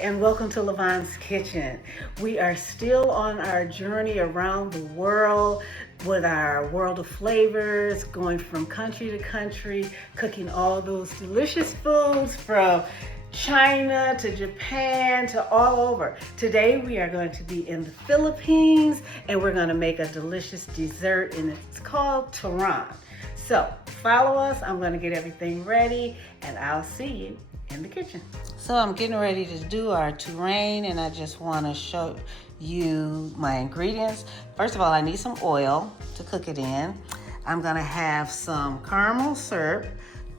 and welcome to Lavonne's Kitchen. We are still on our journey around the world with our world of flavors, going from country to country, cooking all those delicious foods from China to Japan to all over. Today we are going to be in the Philippines and we're going to make a delicious dessert, and it's called Turon. So follow us. I'm going to get everything ready and I'll see you in the kitchen. So I'm getting ready to do our Turon, and I just want to show you my ingredients. First of all, I need some oil to cook it in. I'm going to have some caramel syrup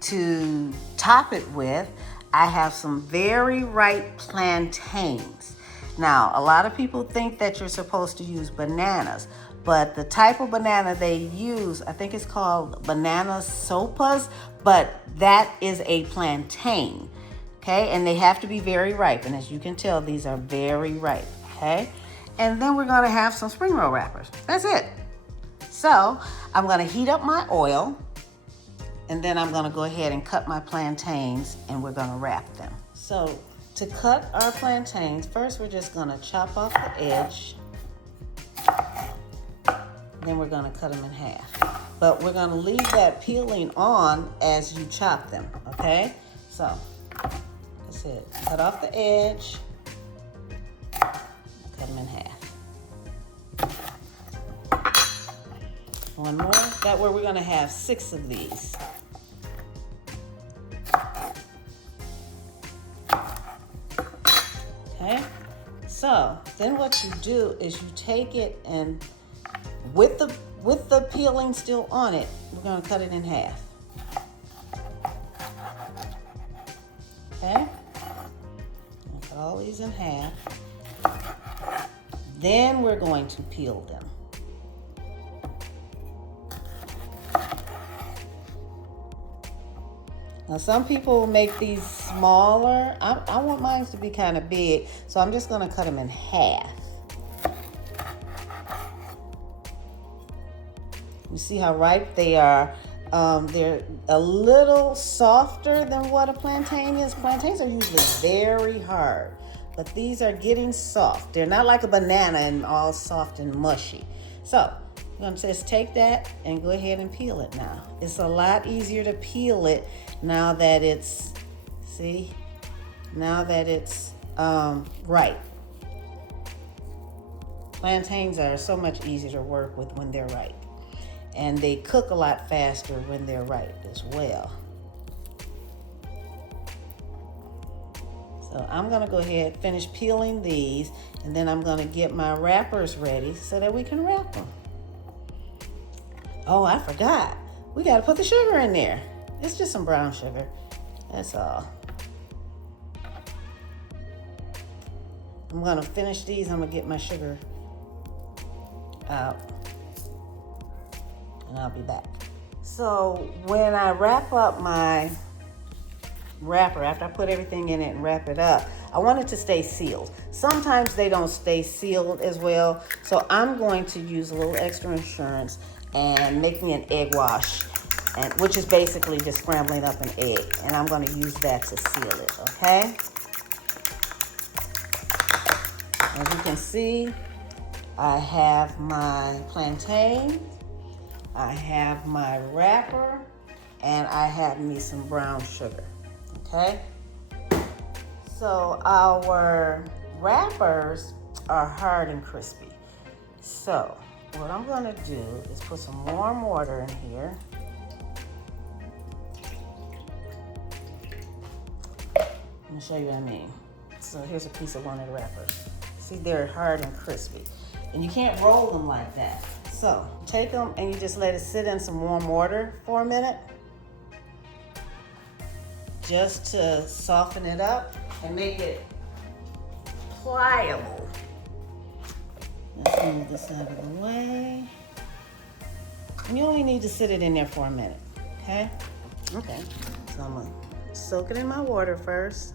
to top it with. I have some very ripe plantains. Now, a lot of people think that you're supposed to use bananas, but the type of banana they use, I think it's called banana sopas, but that is a plantain, okay? And they have to be very ripe, and as you can tell, these are very ripe, okay? And then we're gonna have some spring roll wrappers. That's it. So, I'm gonna heat up my oil, and then I'm gonna go ahead and cut my plantains, and we're gonna wrap them. So, to cut our plantains, first we're just gonna chop off the edge. Then we're gonna cut them in half. But we're gonna leave that peeling on as you chop them, okay? So, that's it. Cut off the edge, cut them in half. One more. That way we're gonna have 6 of these. Okay? So, then what you do is you take it and with the peeling still on it, we're gonna cut it in half. Okay? Cut all these in half. Then we're going to peel them. Now some people make these smaller. I want mine to be kind of big, so I'm just gonna cut them in half. You see how ripe they are. They're a little softer than what a plantain is. Plantains are usually very hard, but these are getting soft. They're not like a banana and all soft and mushy. So I'm gonna just take that and go ahead and peel it now. It's a lot easier to peel it now that it's, see, now that it's ripe. Plantains are so much easier to work with when they're ripe. And they cook a lot faster when they're ripe as well. So I'm gonna go ahead, finish peeling these, and then I'm gonna get my wrappers ready so that we can wrap them. Oh, I forgot. We gotta put the sugar in there. It's just some brown sugar, that's all. I'm gonna finish these, I'm gonna get my sugar out. And I'll be back. So when I wrap up my wrapper, after I put everything in it and wrap it up, I want it to stay sealed. Sometimes they don't stay sealed as well, so I'm going to use a little extra insurance and make me an egg wash, and which is basically just scrambling up an egg, and I'm going to use that to seal it, okay? As you can see, I have my plantain, I have my wrapper, and I have me some brown sugar, okay? So our wrappers are hard and crispy. So what I'm gonna do is put some warm water in here. Let me show you what I mean. So here's a piece of one of the wrappers. See, they're hard and crispy. And you can't roll them like that. So take them and you just let it sit in some warm water for a minute, just to soften it up and make it pliable. Let's move this out of the way. And you only need to sit it in there for a minute, okay? Okay, so I'm gonna soak it in my water first.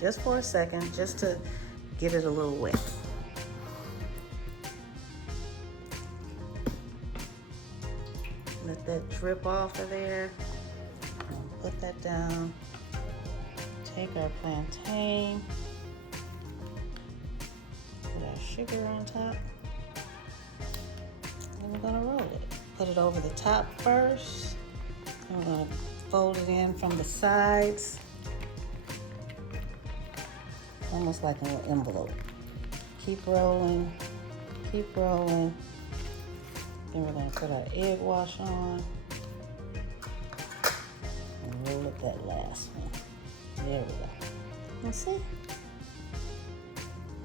Just for a second, just to get it a little wet. Let that drip off of there. Put that down. take our plantain, put our sugar on top, and we're gonna roll it. Put it over the top first, and we're gonna fold it in from the sides, almost like an envelope. Keep rolling, keep rolling. Then we're gonna put our egg wash on and roll it that last one. There we go. You see?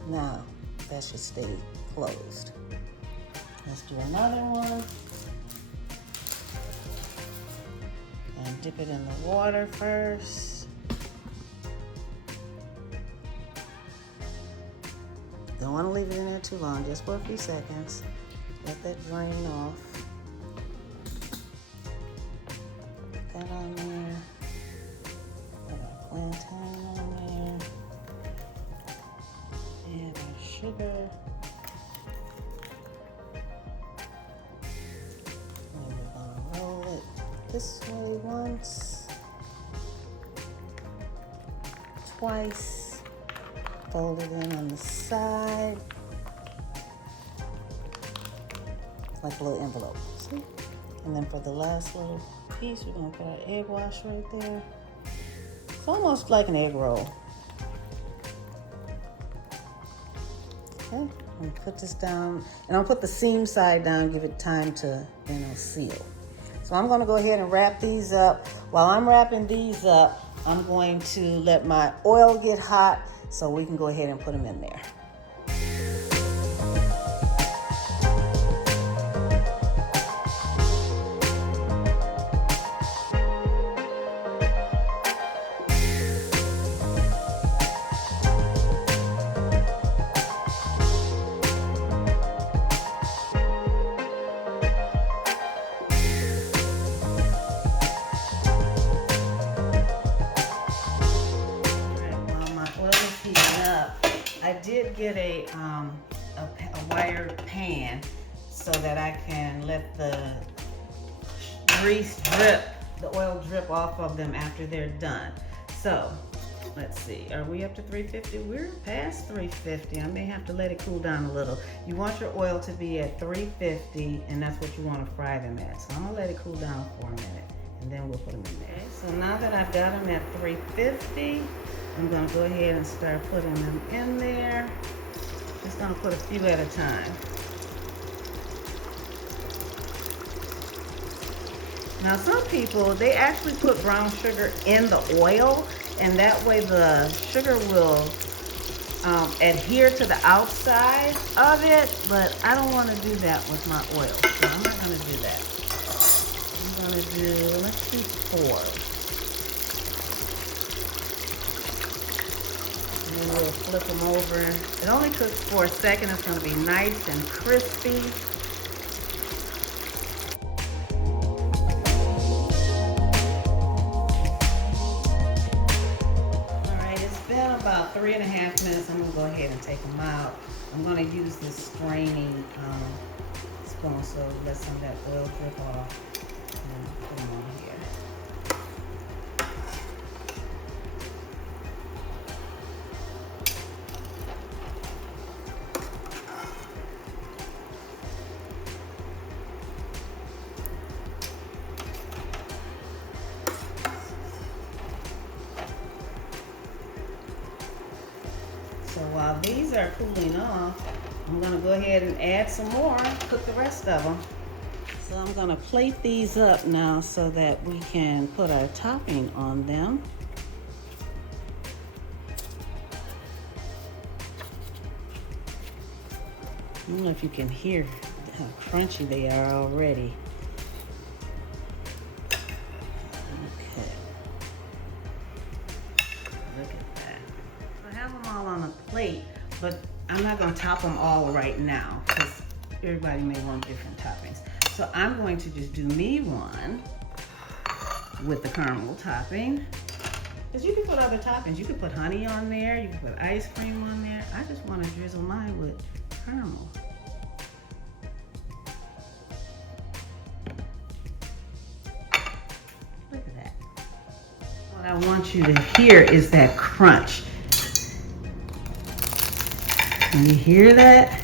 Now, that should stay closed. Let's do another one. And dip it in the water first. Don't want to leave it in there too long, just for a few seconds. Let that drain off. Put that on there. Put our plantain on there. Add our sugar. And we're gonna roll it this way once, twice. Fold it in on the side. Like a little envelope, see? And then for the last little piece, we're gonna put our egg wash right there. It's almost like an egg roll. Okay, I'm gonna put this down, and I'll put the seam side down, give it time to, seal. So I'm gonna go ahead and wrap these up. While I'm wrapping these up, I'm going to let my oil get hot so we can go ahead and put them in there. I did get a wired pan so that I can let the grease drip, the oil drip off of them after they're done. So let's see, are we up to 350? We're past 350. I may have to let it cool down a little. You want your oil to be at 350, and that's what you want to fry them at. So I'm gonna let it cool down for a minute, and then we'll put them in there. Okay, so now that I've got them at 350, I'm gonna go ahead and start putting them in there. Just gonna put a few at a time. Now some people, they actually put brown sugar in the oil, and that way the sugar will adhere to the outside of it, but I don't want to do that with my oil, so I'm not gonna do that. I'm gonna do, let's do 4. And then we'll flip them over. It only cooks for a second. It's going to be nice and crispy. All right, it's been about 3.5 minutes. I'm going to go ahead and take them out. I'm going to use this straining spoon so let some of that oil drip off. And put them on here. So while these are cooling off, I'm gonna go ahead and add some more, cook the rest of them. So I'm gonna plate these up now so that we can put our topping on them. I don't know if you can hear how crunchy they are already. On a plate, but I'm not going to top them all right now because everybody may want different toppings. So I'm going to just do me one with the caramel topping, because you can put other toppings. You can put honey on there, you can put ice cream on there. I just want to drizzle mine with caramel. Look at that. What I want you to hear is that crunch. Can you hear that?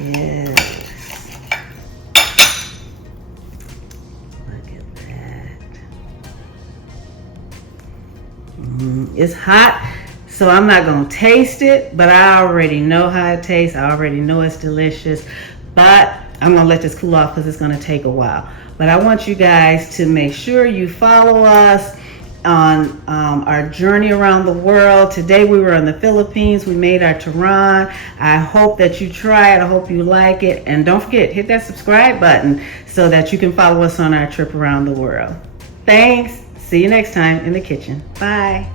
Yes. Look at that. It's hot, so I'm not gonna taste it, but I already know how it tastes. I already know it's delicious, but I'm gonna let this cool off because it's gonna take a while. But I want you guys to make sure you follow us on our journey around the world. Today we were in the Philippines. We made our Turon. I hope that you try it. I hope you like it. And don't forget, hit that subscribe button so that you can follow us on our trip around the world. Thanks. See you next time in the kitchen. Bye.